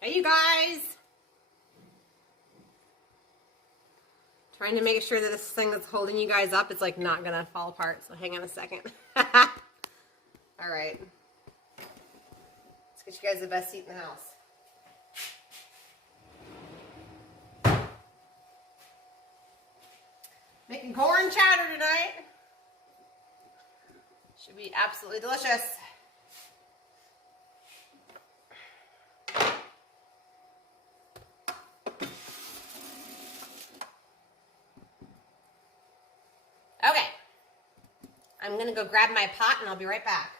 Hey, you guys. Trying to make sure that this thing that's holding you guys up, it's like not gonna fall apart. So hang on a second. All right. Let's get you guys the best seat in the house. Making corn chowder tonight. Should be absolutely delicious. Okay. I'm gonna go grab my pot and I'll be right back.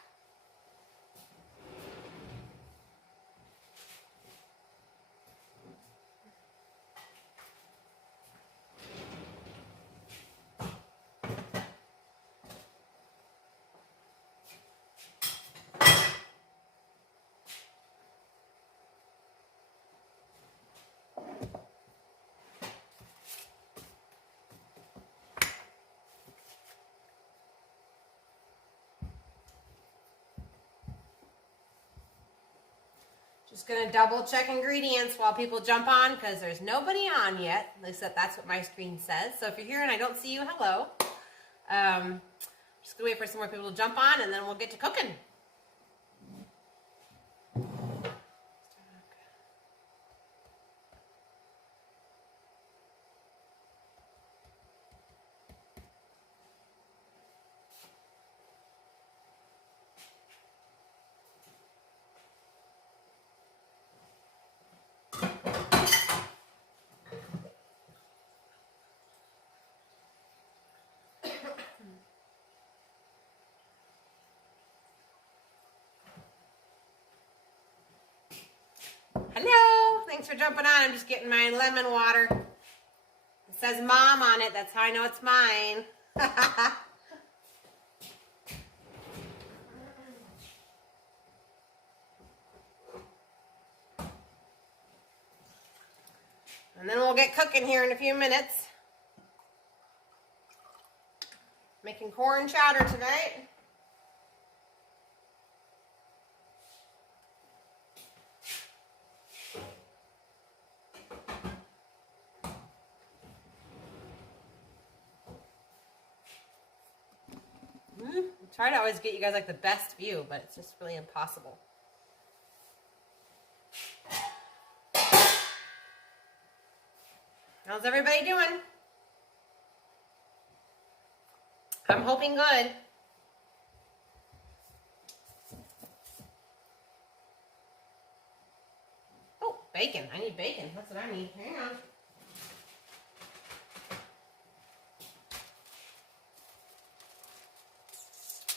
Just gonna double check ingredients while people jump on because there's nobody on yet. At least that's what my screen says. So if you're here and I don't see you, hello. Just gonna wait for some more people to jump on and then we'll get to cooking. Hello, thanks for jumping on. I'm just getting my lemon water. It says mom on it, that's how I know it's mine. And then we'll get cooking here in a few minutes. Making corn chowder tonight. I try to always get you guys like the best view, but it's just really impossible. How's everybody doing? I'm hoping good. Oh, bacon. I need bacon. That's what I need. Hang on.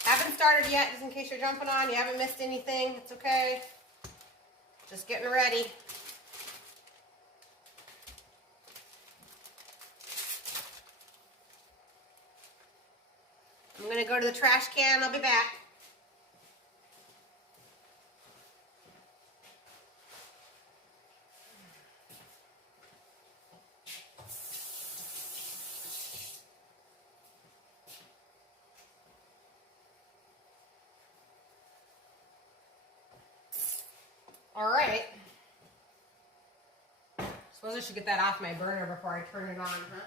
Haven't started yet, just in case you're jumping on. You haven't missed anything. It's okay. Just getting ready. I'm going to go to the trash can. I'll be back. All right. Suppose I should get that off my burner before I turn it on, huh?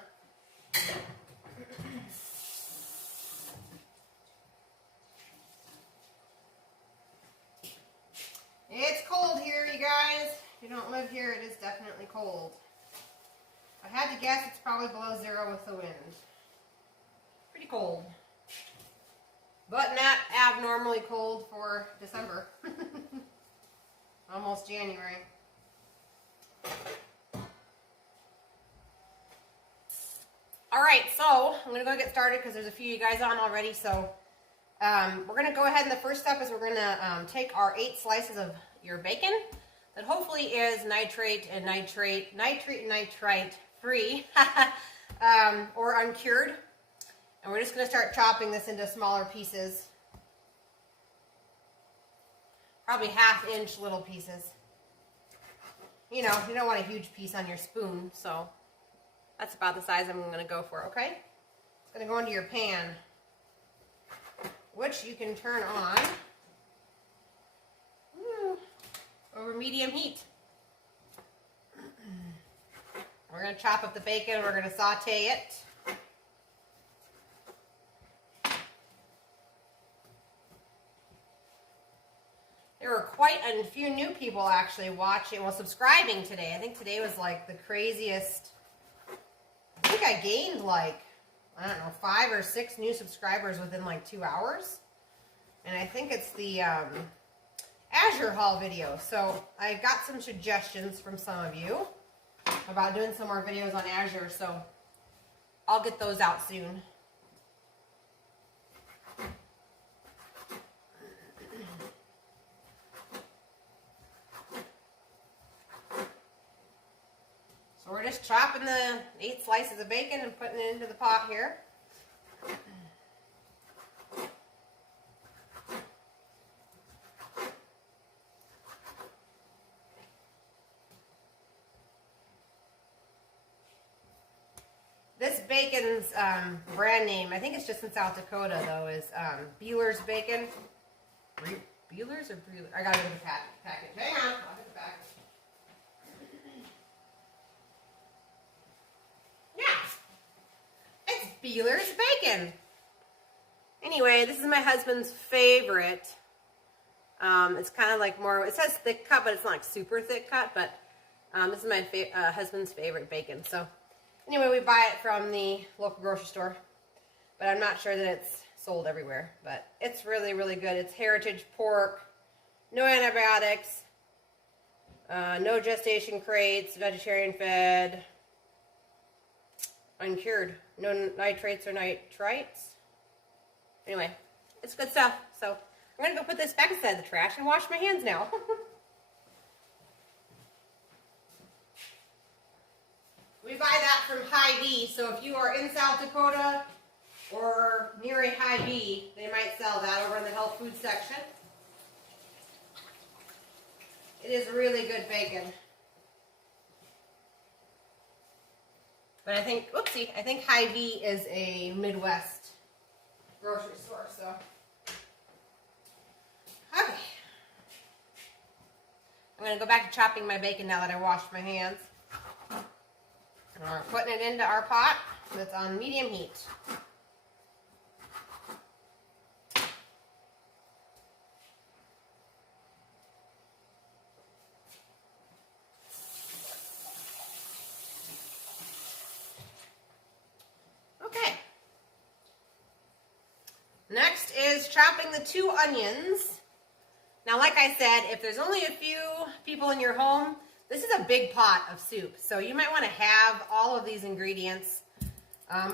It's cold here, you guys. If you don't live here, it is definitely cold. If I had to guess, it's probably below zero with the wind. Pretty cold. But not abnormally cold for December. Almost January. All right, so I'm going to go get started because there's a few of you guys on already. So we're going to go ahead, and the first step is we're going to take our 8 slices of your bacon that hopefully is nitrate and nitrite free or uncured. And we're just going to start chopping this into smaller pieces. Probably 1/2 inch little pieces. You know, you don't want a huge piece on your spoon, so that's about the size I'm going to go for, okay? It's going to go into your pan, which you can turn on over medium heat. going to chop up the bacon. We're going to saute it. There were quite a few new people actually watching, well, subscribing today. I think today was like the craziest. I think I gained like, I don't know, 5 or 6 new subscribers within like 2 hours. And I think it's the Azure haul video. So I got some suggestions from some of you about doing some more videos on Azure. So I'll get those out soon. So we're just chopping the 8 slices of bacon and putting it into the pot here. This bacon's brand name, I think it's just in South Dakota though, is Beeler's Bacon. Beeler's or Breeler? I gotta go to the package. Hang on, I'll get the package. Beeler's Bacon. Anyway, this is my husband's favorite. It's kind of like more, it says thick cut, but it's not like super thick cut, but this is my husband's favorite bacon. So anyway, we buy it from the local grocery store, but I'm not sure that it's sold everywhere, but it's really, really good. It's heritage pork, no antibiotics, no gestation crates, vegetarian fed, uncured. No nitrates or nitrites. Anyway, it's good stuff. So I'm going to go put this back inside the trash and wash my hands now. We buy that from Hy-Vee. So if you are in South Dakota or near a Hy-Vee, they might sell that over in the health food section. It is really good bacon. But I think, oopsie, I think Hy-Vee is a Midwest grocery store, so. Okay. I'm going to go back to chopping my bacon now that I washed my hands. And we're putting it into our pot that's on medium heat. Next is chopping the 2 onions. Now, like I said, if there's only a few people in your home, this is a big pot of soup. So you might want to have all of these ingredients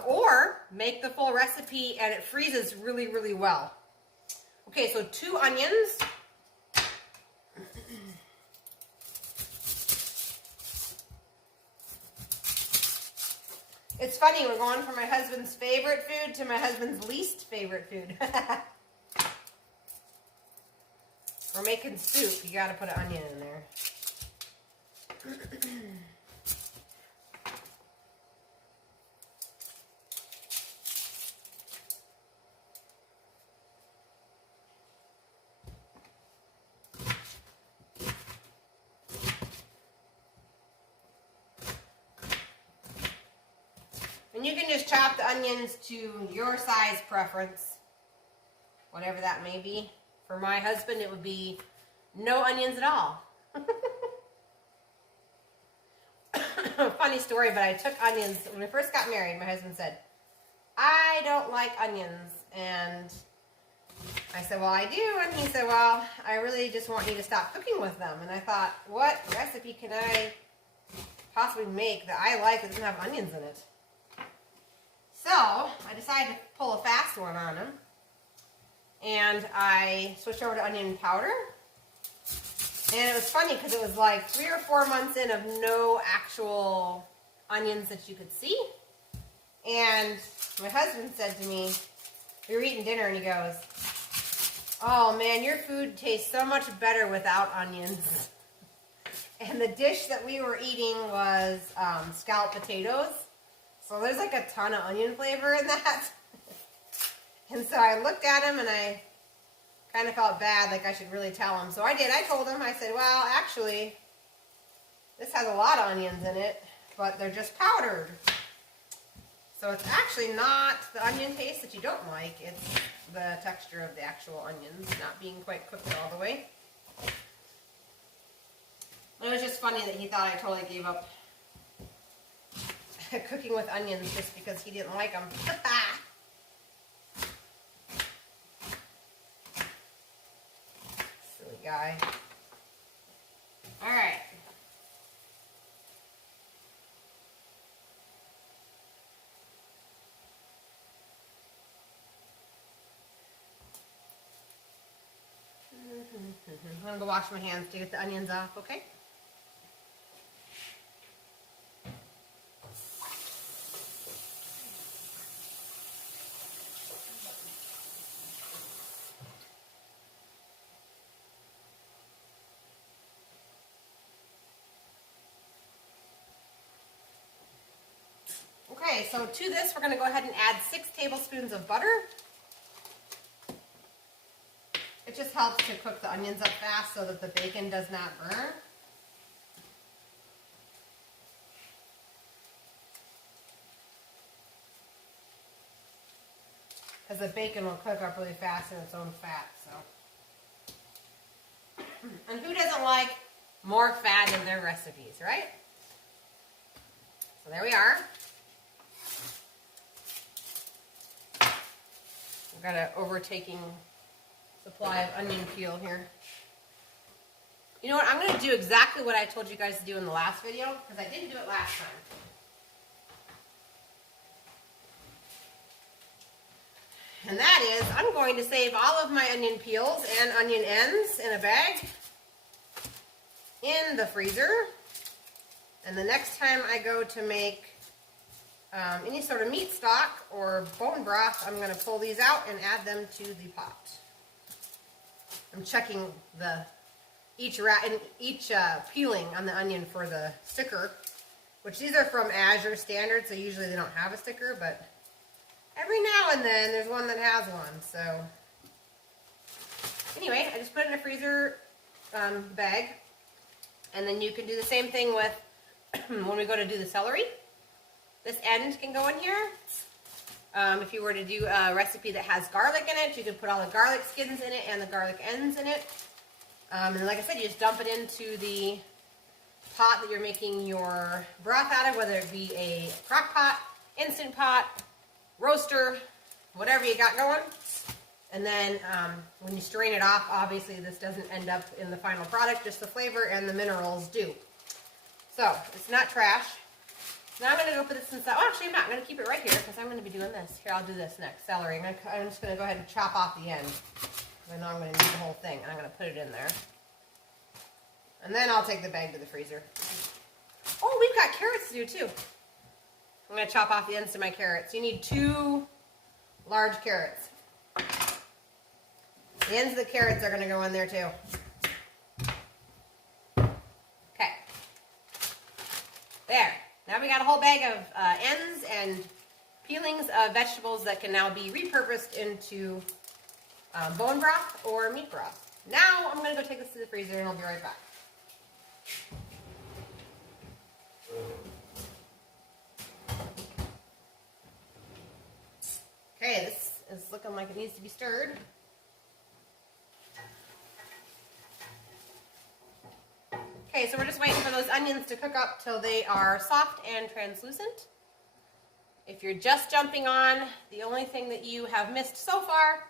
or make the full recipe and it freezes really, really well. Okay, so 2 onions. It's funny, we're going from my husband's favorite food to my husband's least favorite food. We're making soup. You gotta put an onion in there. And you can just chop the onions to your size preference, whatever that may be. For my husband, it would be no onions at all. Funny story, but I took onions. When we first got married, my husband said, I don't like onions. And I said, well, I do. And he said, well, I really just want you to stop cooking with them. And I thought, what recipe can I possibly make that I like that doesn't have onions in it? So I decided to pull a fast one on him, and I switched over to onion powder. And it was funny because it was like 3 or 4 months in of no actual onions that you could see. And my husband said to me, we were eating dinner, and he goes, oh man, your food tastes so much better without onions. And the dish that we were eating was scalloped potatoes. So there's like a ton of onion flavor in that. And so I looked at him and I kind of felt bad, like I should really tell him. So I did. I told him, I said, well, actually, this has a lot of onions in it. but they're just powdered. So it's actually not the onion taste that you don't like, it's the texture of the actual onions not being quite cooked all the way. But it was just funny that he thought I totally gave up cooking with onions just because he didn't like them. Silly guy. All right. I'm gonna go wash my hands to get the onions off, okay? Okay, so to this we're going to go ahead and add 6 tablespoons of butter. It just helps to cook the onions up fast so that the bacon does not burn. Because the bacon will cook up really fast in its own fat, so. And who doesn't like more fat in their recipes, right? So there we are. We've got an overtaking supply of onion peel here. You know what? I'm going to do exactly what I told you guys to do in the last video, because I didn't do it last time. And that is, I'm going to save all of my onion peels and onion ends in a bag in the freezer. And the next time I go to make any sort of meat stock or bone broth, I'm going to pull these out and add them to the pot. I'm checking each peeling on the onion for the sticker, which these are from Azure Standard, so usually they don't have a sticker, but every now and then there's one that has one. So anyway, I just put it in a freezer bag, and then you can do the same thing with when we go to do the celery. This end can go in here. If you were to do a recipe that has garlic in it, you can put all the garlic skins in it and the garlic ends in it. And like I said, you just dump it into the pot that you're making your broth out of, whether it be a crock pot, instant pot, roaster, whatever you got going. And then when you strain it off, obviously this doesn't end up in the final product, just the flavor and the minerals do. So it's not trash. Now I'm going to go put this inside. Oh, actually I'm not. I'm going to keep it right here because I'm going to be doing this. Here, I'll do this next. Celery. I'm just going to go ahead and chop off the end. I know I'm going to need the whole thing. And I'm going to put it in there. And then I'll take the bag to the freezer. Oh, we've got carrots to do too. I'm going to chop off the ends to my carrots. You need 2 large carrots. The ends of the carrots are going to go in there too. Okay. There. Now we got a whole bag of ends and peelings of vegetables that can now be repurposed into bone broth or meat broth. Now I'm going to go take this to the freezer and I'll be right back. Okay, this is looking like it needs to be stirred. Okay, so we're just waiting for those onions to cook up till they are soft and translucent. If you're just jumping on, the only thing that you have missed so far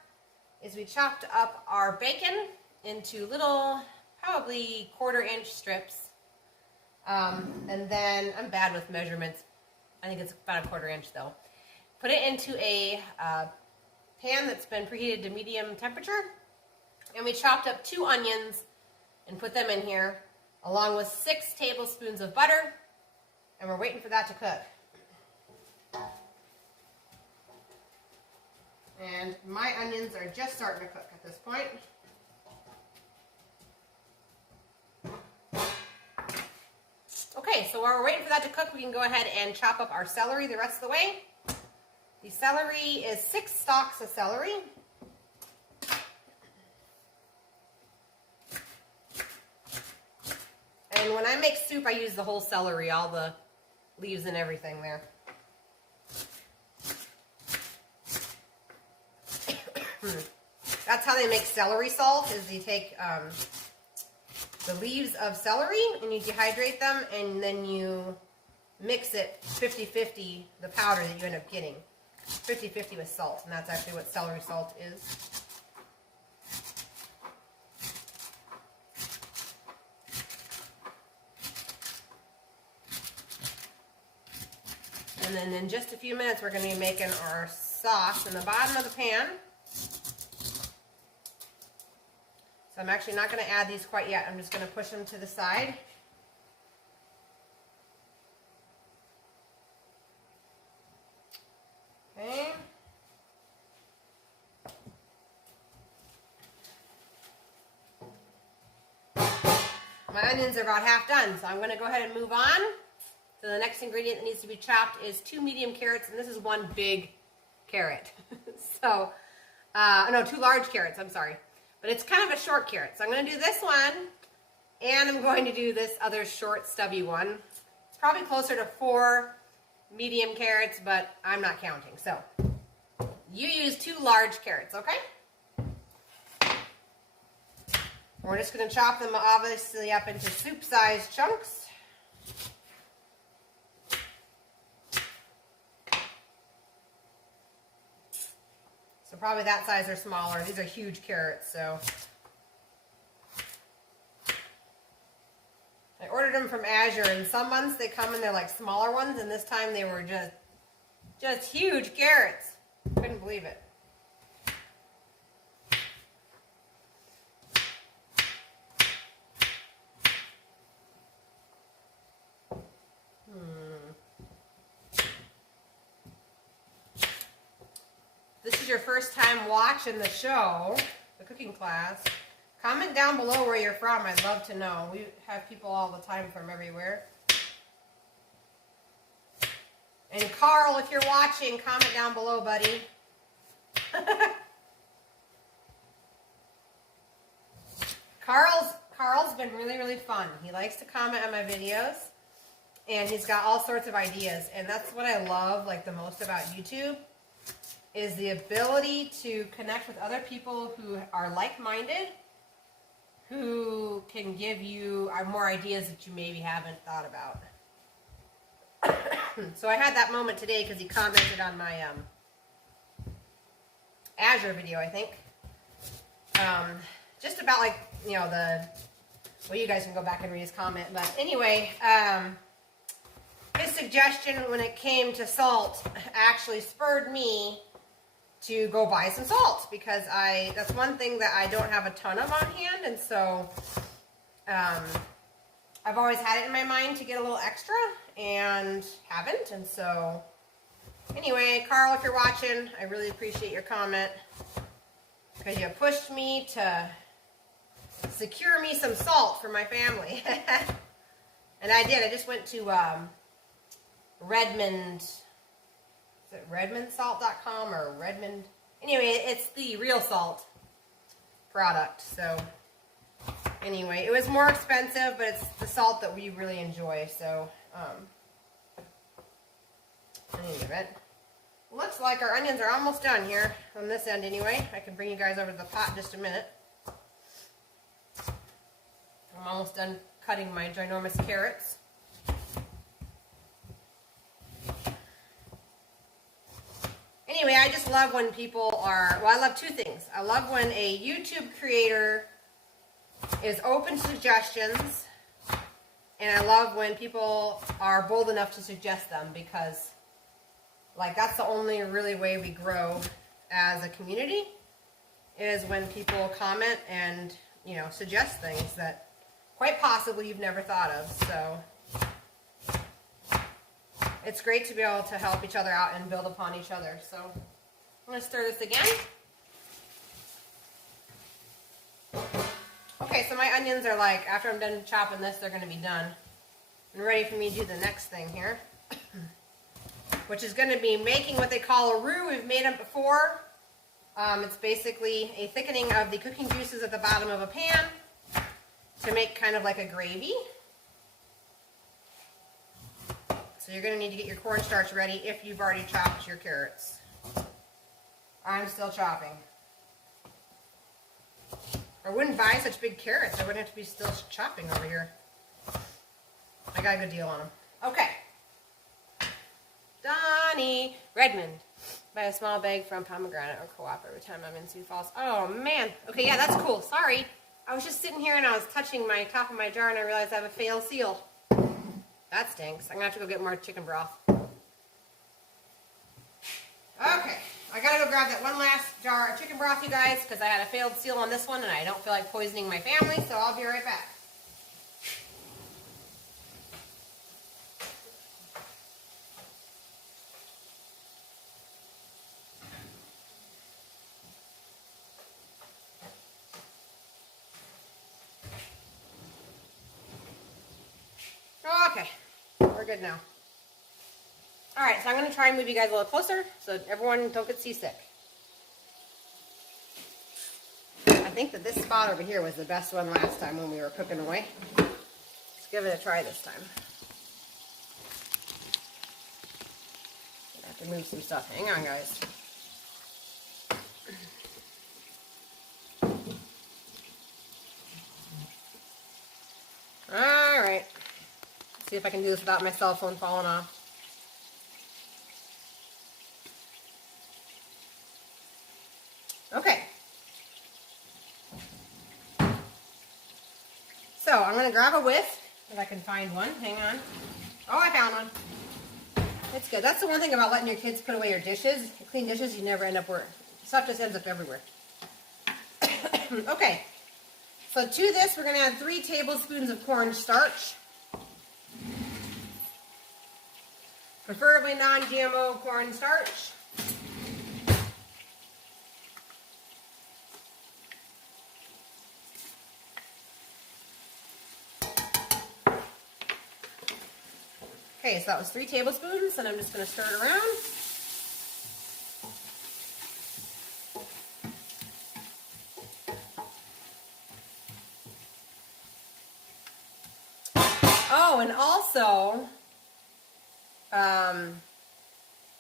is we chopped up our bacon into little, probably 1/4 inch strips. And then, I'm bad with measurements. I think it's about 1/4 inch though. Put it into a pan that's been preheated to medium temperature. And we chopped up 2 onions and put them in here, along with 6 tablespoons of butter, and we're waiting for that to cook. And my onions are just starting to cook at this point. Okay, so while we're waiting for that to cook, we can go ahead and chop up our celery the rest of the way. The celery is 6 stalks of celery. And when I make soup, I use the whole celery, all the leaves and everything there. That's how they make celery salt, is you take the leaves of celery and you dehydrate them, and then you mix it 50-50, the powder that you end up getting. 50-50 with salt, and that's actually what celery salt is. And then in just a few minutes, we're going to be making our sauce in the bottom of the pan. So I'm actually not going to add these quite yet. I'm just going to push them to the side. Okay. My onions are about half done, so I'm going to go ahead and move on. So the next ingredient that needs to be chopped is 2 medium carrots, and this is 1 big carrot. So, no, 2 large carrots, I'm sorry. But it's kind of a short carrot. So I'm going to do this one, and I'm going to do this other short, stubby one. It's probably closer to 4 medium carrots, but I'm not counting. So you use 2 large carrots, okay? We're just going to chop them obviously up into soup-sized chunks. So probably that size or smaller. These are huge carrots, so. I ordered them from Azure, and some months they come in they're like smaller ones, and this time they were just huge carrots. Couldn't believe it. This is your first time watching the show, the cooking class. Comment down below where you're from. I'd love to know. We have people all the time from everywhere. And Carl, if you're watching, comment down below, buddy. Carl's been really, really fun. He likes to comment on my videos, and he's got all sorts of ideas. And that's what I love like the most about YouTube, is the ability to connect with other people who are like-minded, who can give you more ideas that you maybe haven't thought about. So I had that moment today because he commented on my Azure video, I think. Just about like, you know, well, you guys can go back and read his comment. But anyway, his suggestion when it came to salt actually spurred me to go buy some salt, because that's one thing that I don't have a ton of on hand, and so I've always had it in my mind to get a little extra and haven't. And so anyway, Carl, if you're watching, I really appreciate your comment, because you pushed me to secure me some salt for my family. And I did. I just went to Redmond. Is it redmondsalt.com or Redmond? Anyway, it's the real salt product. So anyway, it was more expensive, but it's the salt that we really enjoy. So in any event, looks like our onions are almost done here on this end anyway. I can bring you guys over to the pot in just a minute. I'm almost done cutting my ginormous carrots. Anyway, I just love when people are, well, I love 2 things. I love when a YouTube creator is open to suggestions, and I love when people are bold enough to suggest them, because like that's the only really way we grow as a community, is when people comment and, you know, suggest things that quite possibly you've never thought of. So it's great to be able to help each other out and build upon each other. So I'm going to stir this again. Okay, so my onions are like, after I'm done chopping this, they're going to be done and ready for me to do the next thing here, which is going to be making what they call a roux. We've made them before. It's basically a thickening of the cooking juices at the bottom of a pan to make kind of like a gravy. So So you're going to need to get your cornstarch ready if you've already chopped your carrots. I'm still chopping. I wouldn't buy such big carrots. I wouldn't have to be still chopping over here. I got a good deal on them. Okay. Donnie Redmond. Buy a small bag from Pomegranate or Co-op every time I'm in Sioux Falls. Oh, man. Okay, yeah, that's cool. Sorry. I was just sitting here and I was touching my top of my jar and I realized I have a failed seal. That stinks. I'm going to have to go get more chicken broth. Okay. I got to go grab that one last jar of chicken broth, you guys, because I had a failed seal on this one and I don't feel like poisoning my family, so I'll be right back. Okay, we're good now. Alright, so I'm going to try and move you guys a little closer so everyone don't get seasick. I think that this spot over here was the best one last time when we were cooking away. Let's give it a try this time. I have to move some stuff. Hang on, guys. Alright. See if I can do this without my cell phone falling off. Okay. So I'm going to grab a whisk if I can find one. Hang on. Oh, I found one. It's good. That's the one thing about letting your kids put away your dishes. Clean dishes, you never end up where stuff just ends up everywhere. Okay. So to this, we're going to add 3 tablespoons of cornstarch. Preferably non-GMO cornstarch. Okay, so that was 3 tablespoons, and I'm just going to stir it around. Oh, and also,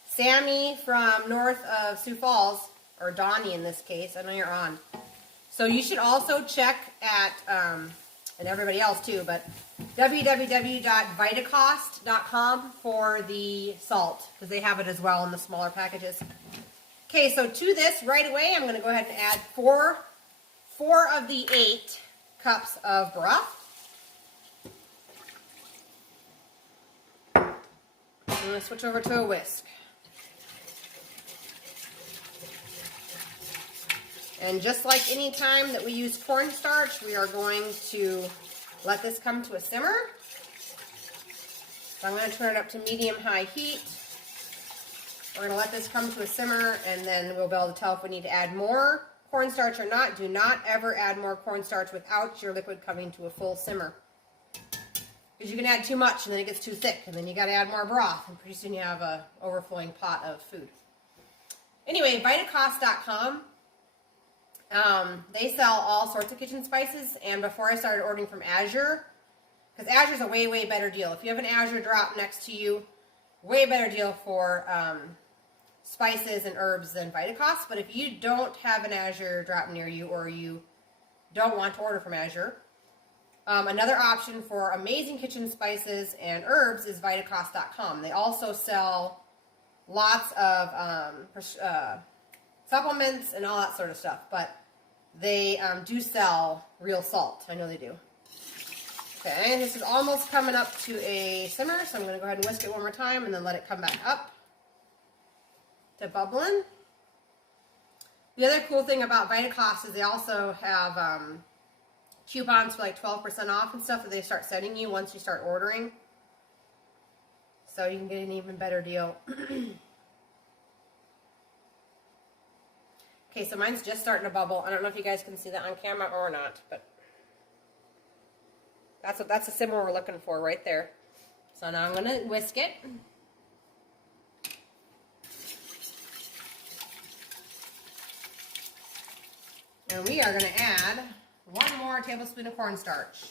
Sammy from north of Sioux Falls, or Donnie in this case, I know you're on. So you should also check at, and everybody else too, but www.vitacost.com for the salt, because they have it as well in the smaller packages. Okay, so to this right away, I'm going to go ahead and add 4 of the 8 cups of broth. I'm going to switch over to a whisk. And just like any time that we use cornstarch, we are going to let this come to a simmer. So I'm going to turn it up to medium-high heat. We're going to let this come to a simmer, and then we'll be able to tell if we need to add more cornstarch or not. Do not ever add more cornstarch without your liquid coming to a full simmer. Because you can add too much and then it gets too thick, and then you got to add more broth, and pretty soon you have a overflowing pot of food. Anyway, Vitacost.com. They sell all sorts of kitchen spices, and before I started ordering from Azure, because Azure's a way, way better deal. If you have an Azure drop next to you, way better deal for spices and herbs than Vitacost. But if you don't have an Azure drop near you, or you don't want to order from Azure, another option for amazing kitchen spices and herbs is Vitacost.com. They also sell lots of supplements and all that sort of stuff, but they do sell real salt. I know they do. Okay, and this is almost coming up to a simmer, so I'm going to go ahead and whisk it one more time and then let it come back up to bubbling. The other cool thing about Vitacost is they also have coupons for like 12% off and stuff that they start sending you once you start ordering. So you can get an even better deal. Okay, so mine's just starting to bubble. I don't know if you guys can see that on camera or not, but that's the simmer we're looking for right there. So now I'm going to whisk it. And we are going to add 1 more tablespoon of cornstarch.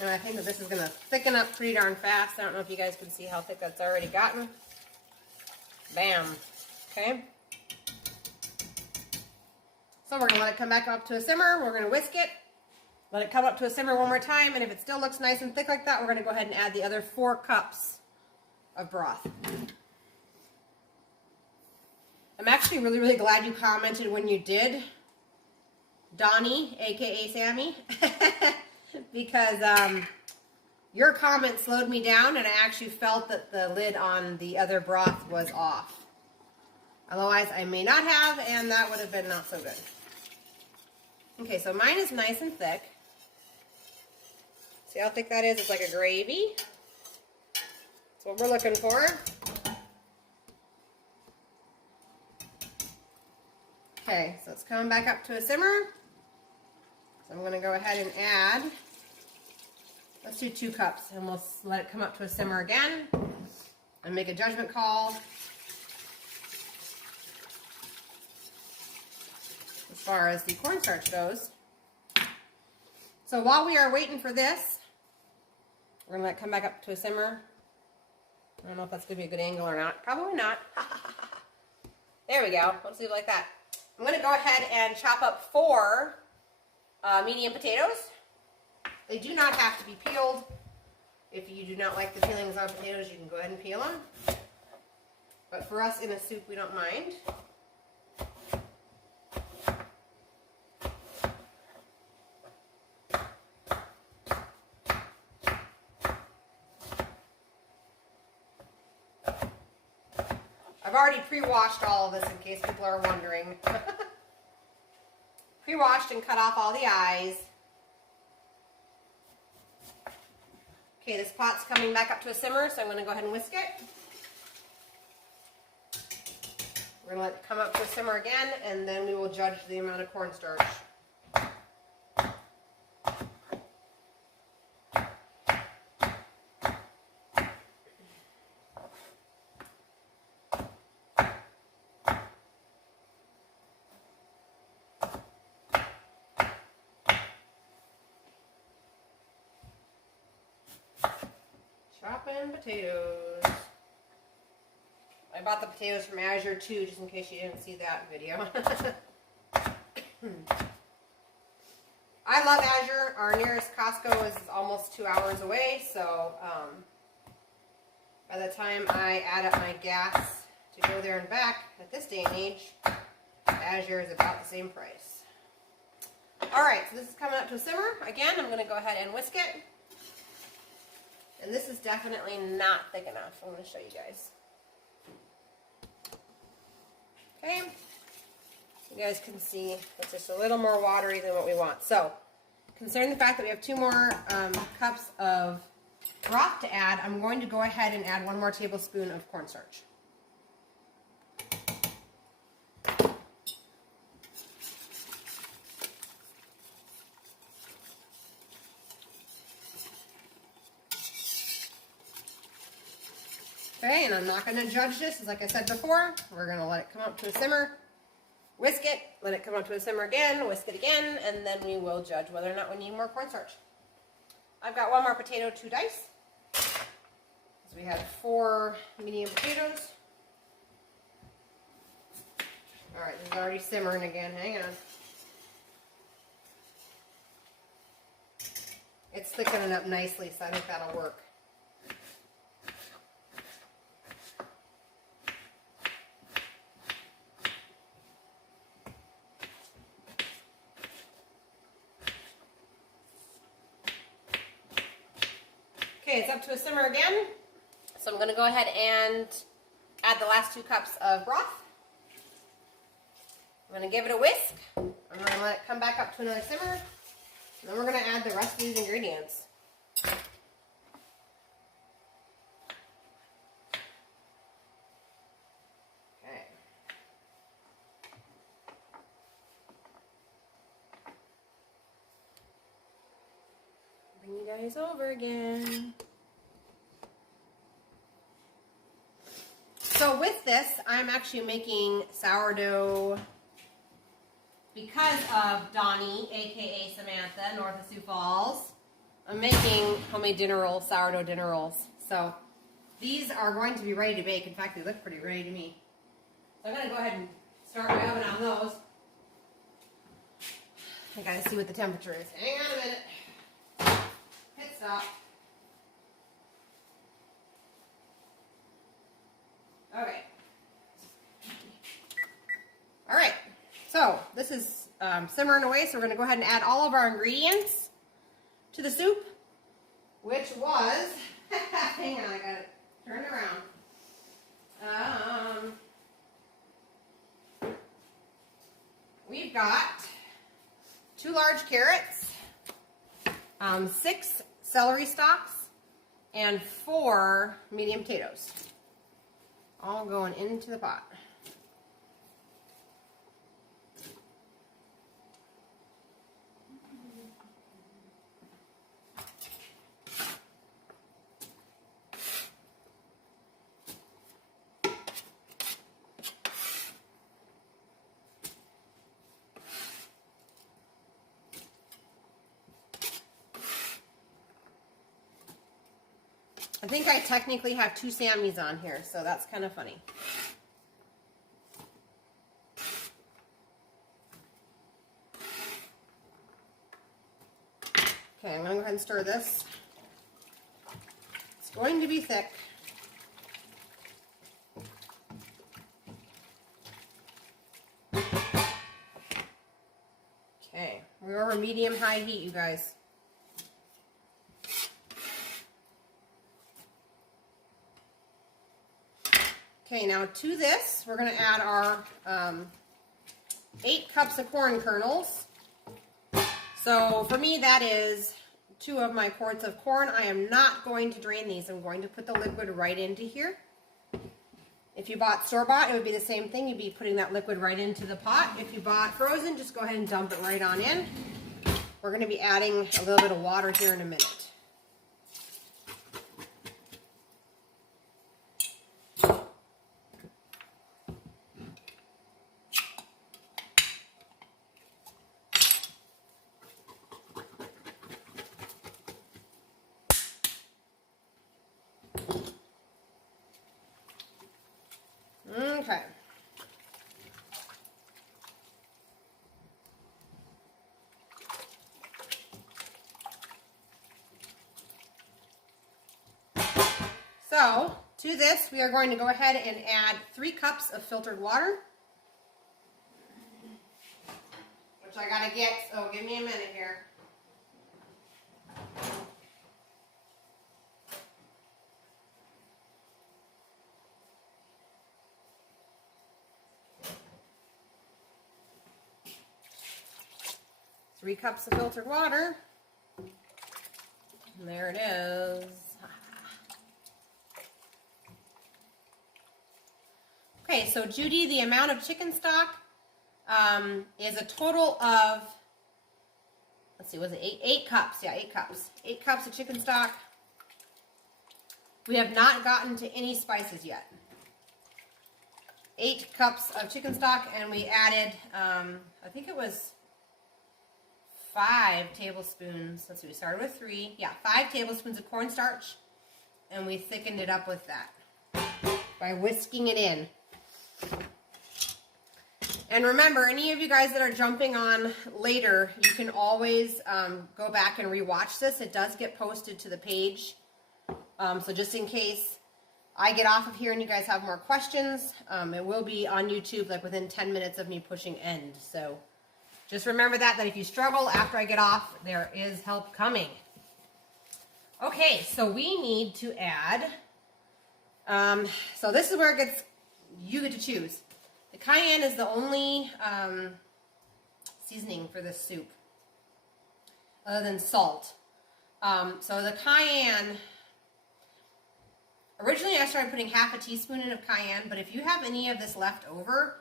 And I think that this is going to thicken up pretty darn fast. I don't know if you guys can see how thick that's already gotten. Bam. Okay. So we're going to let it come back up to a simmer. We're going to whisk it. Let it come up to a simmer one more time. And if it still looks nice and thick like that, we're going to go ahead and add the other 4 cups of broth. I'm actually really, really glad you commented when you did, Donnie, aka Sammy, because your comment slowed me down and I actually felt that the lid on the other broth was off. Otherwise, I may not have, and that would have been not so good. Okay, so mine is nice and thick. See how thick that is? It's like a gravy. That's what we're looking for. Okay, so it's coming back up to a simmer. So I'm going to go ahead and add, let's do 2 cups, and we'll let it come up to a simmer again and make a judgment call as far as the cornstarch goes. So while we are waiting for this, we're going to let it come back up to a simmer. I don't know if that's going to be a good angle or not. Probably not. There we go. Let's leave it like that. I'm going to go ahead and chop up 4 medium potatoes. They do not have to be peeled. If you do not like the peelings on potatoes, you can go ahead and peel them. But for us in a soup, we don't mind. I've already pre-washed all of this in case people are wondering. Pre-washed and cut off all the eyes. Okay, this pot's coming back up to a simmer, so I'm going to go ahead and whisk it. We're going to let it come up to a simmer again, and then we will judge the amount of cornstarch. Chopping potatoes. I bought the potatoes from Azure too, just in case you didn't see that video. I love Azure. Our nearest Costco is almost 2 hours away, so by the time I add up my gas to go there and back, at this day and age, Azure is about the same price. Alright, so this is coming up to a simmer. Again, I'm going to go ahead and whisk it. And this is definitely not thick enough. I'm going to show you guys. Okay. You guys can see it's just a little more watery than what we want. So, considering the fact that we have 2 more cups of broth to add, I'm going to go ahead and add 1 more tablespoon of cornstarch. Okay, and I'm not going to judge this, as like I said before. We're going to let it come up to a simmer, whisk it, let it come up to a simmer again, whisk it again, and then we will judge whether or not we need more cornstarch. I've got 1 more potato to dice. So we have 4 medium potatoes. Alright, this is already simmering again. Hang on. It's thickening up nicely, so I think that'll work. Okay, it's up to a simmer again. So I'm going to go ahead and add the last 2 cups of broth. I'm going to give it a whisk. I'm going to let it come back up to another simmer. And then we're going to add the rest of these ingredients. Okay. Bring you guys over again. So with this, I'm actually making sourdough because of Donnie, aka Samantha, north of Sioux Falls. I'm making homemade dinner rolls, sourdough dinner rolls. So these are going to be ready to bake. In fact, they look pretty ready to me. So I'm going to go ahead and start my oven on those. I got to see what the temperature is. Hang on a minute. Hit stop. Okay. All right. So this is simmering away. So we're going to go ahead and add all of our ingredients to the soup, which was, hang on, I got to turn it around. We've got 2 large carrots, 6 celery stalks, and 4 medium potatoes, all going into the pot. I think I technically have 2 Sammys on here, so that's kind of funny. Okay, I'm going to go ahead and stir this. It's going to be thick. Okay, we're over medium-high heat, you guys. Okay, now to this, we're going to add our 8 cups of corn kernels. So for me, that is 2 of my quarts of corn. I am not going to drain these. I'm going to put the liquid right into here. If you bought store-bought, it would be the same thing. You'd be putting that liquid right into the pot. If you bought frozen, just go ahead and dump it right on in. We're going to be adding a little bit of water here in a minute. Okay. So, to this, we are going to go ahead and add 3 cups of filtered water, which I gotta get, so give me a minute here. Three cups of filtered water. And there it is. Okay, so Judy, the amount of chicken stock is a total of, let's see, was it 8 cups? Yeah, 8 cups. 8 cups of chicken stock. We have not gotten to any spices yet. 8 cups of chicken stock, and we added, I think it was 5 tablespoons. Let's see, we started with 3. Yeah, 5 tablespoons of cornstarch, and we thickened it up with that by whisking it in. And remember, any of you guys that are jumping on later, you can always go back and rewatch this. It does get posted to the page. So just in case I get off of here and you guys have more questions, it will be on YouTube like within 10 minutes of me pushing end. So just remember that if you struggle after I get off, there is help coming. Okay, so we need to add, so this is where it gets, you get to choose. The cayenne is the only seasoning for this soup, other than salt. So the cayenne, originally I started putting half a teaspoon in of cayenne, but if you have any of this left over,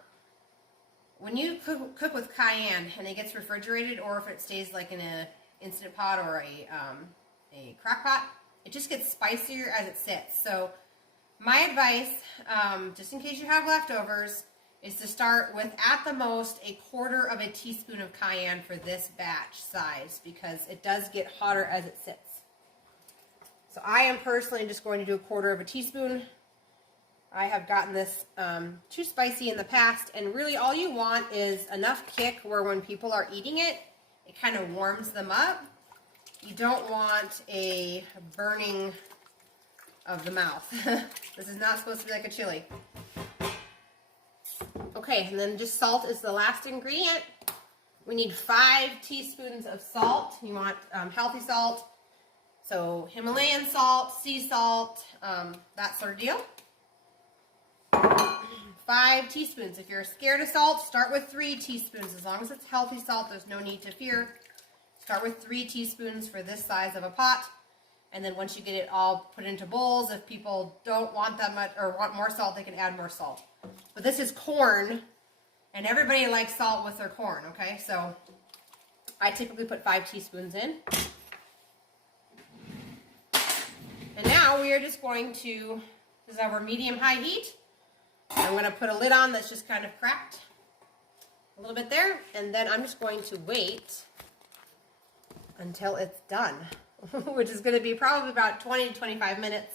when you cook with cayenne and it gets refrigerated, or if it stays like in a Instant Pot or a crock pot, it just gets spicier as it sits. So my advice, just in case you have leftovers, is to start with at the most 1/4 of a teaspoon of cayenne for this batch size, because it does get hotter as it sits. So I am personally just going to do 1/4 teaspoon. I have gotten this too spicy in the past, and really all you want is enough kick where when people are eating it, it kind of warms them up. You don't want a burning of the mouth. This is not supposed to be like a chili. Okay, and then just salt is the last ingredient. We need 5 teaspoons of salt. You want healthy salt. So Himalayan salt, sea salt, that sort of deal. 5 teaspoons. If you're scared of salt, start with 3 teaspoons. As long as it's healthy salt, there's no need to fear. Start with 3 teaspoons for this size of a pot. And then once you get it all put into bowls, if people don't want that much or want more salt, they can add more salt. But this is corn, and everybody likes salt with their corn, okay? So I typically put 5 teaspoons in. And now we are just going to, this is our medium-high heat. I'm going to put a lid on that's just kind of cracked a little bit there, and then I'm just going to wait until it's done, which is going to be probably about 20 to 25 minutes.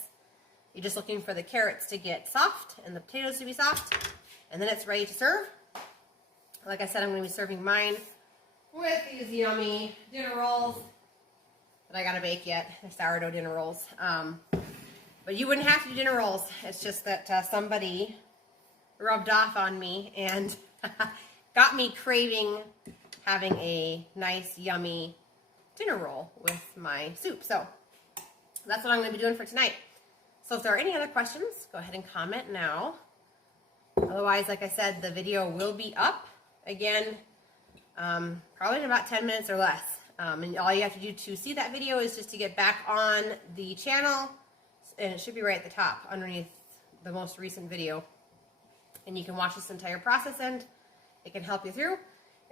You're just looking for the carrots to get soft and the potatoes to be soft, and then it's ready to serve. Like I said, I'm going to be serving mine with these yummy dinner rolls that I got to bake yet, the sourdough dinner rolls. But you wouldn't have to do dinner rolls. It's just that somebody rubbed off on me and got me craving having a nice, yummy dinner roll with my soup. So that's what I'm going to be doing for tonight. So if there are any other questions, go ahead and comment now. Otherwise, like I said, the video will be up again, probably in about 10 minutes or less. And all you have to do to see that video is just to get back on the channel, and it should be right at the top underneath the most recent video. And you can watch this entire process, and it can help you through.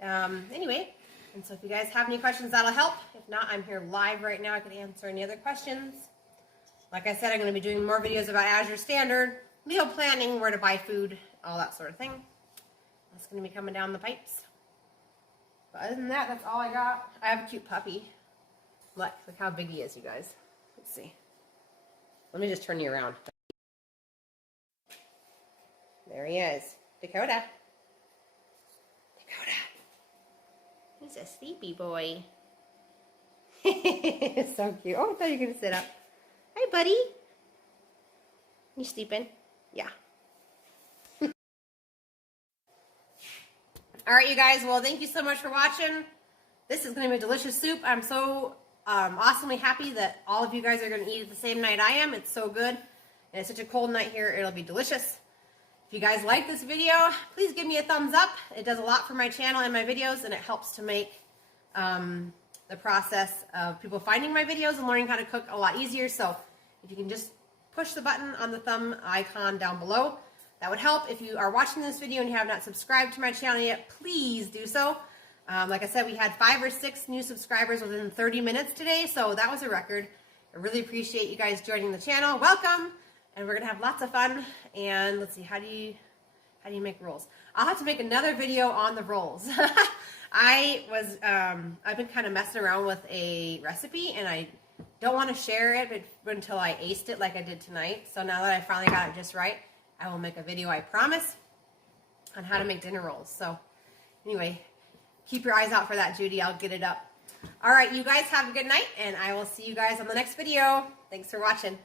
Anyway, and so if you guys have any questions, that'll help. If not, I'm here live right now. I can answer any other questions. Like I said, I'm going to be doing more videos about Azure Standard, meal planning, where to buy food, all that sort of thing. That's going to be coming down the pipes. But other than that, that's all I got. I have a cute puppy. Look how big he is, you guys. Let's see. Let me just turn you around. There he is. Dakota. Dakota. He's a sleepy boy. So cute. Oh, I thought you were going to sit up. Hi, buddy. You sleeping? Yeah. All right, you guys. Well, thank you so much for watching. This is going to be a delicious soup. I'm so awesomely happy that all of you guys are going to eat it the same night I am. It's so good. And it's such a cold night here. It'll be delicious. If you guys like this video, please give me a thumbs up. It does a lot for my channel and my videos, and it helps to make the process of people finding my videos and learning how to cook a lot easier. So if you can just push the button on the thumb icon down below, that would help. If you are watching this video and you have not subscribed to my channel yet, please do so. Like I said, we had 5 or 6 new subscribers within 30 minutes today, so that was a record. I really appreciate you guys joining the channel. Welcome, and we're gonna have lots of fun. And let's see, how do you make rolls? I'll have to make another video on the rolls. I've been kind of messing around with a recipe, and I don't want to share it until I aced it like I did tonight. So now that I finally got it just right, I will make a video, I promise, on how to make dinner rolls. So anyway, keep your eyes out for that, Judy. I'll get it up. All right, you guys have a good night, and I will see you guys on the next video. Thanks for watching.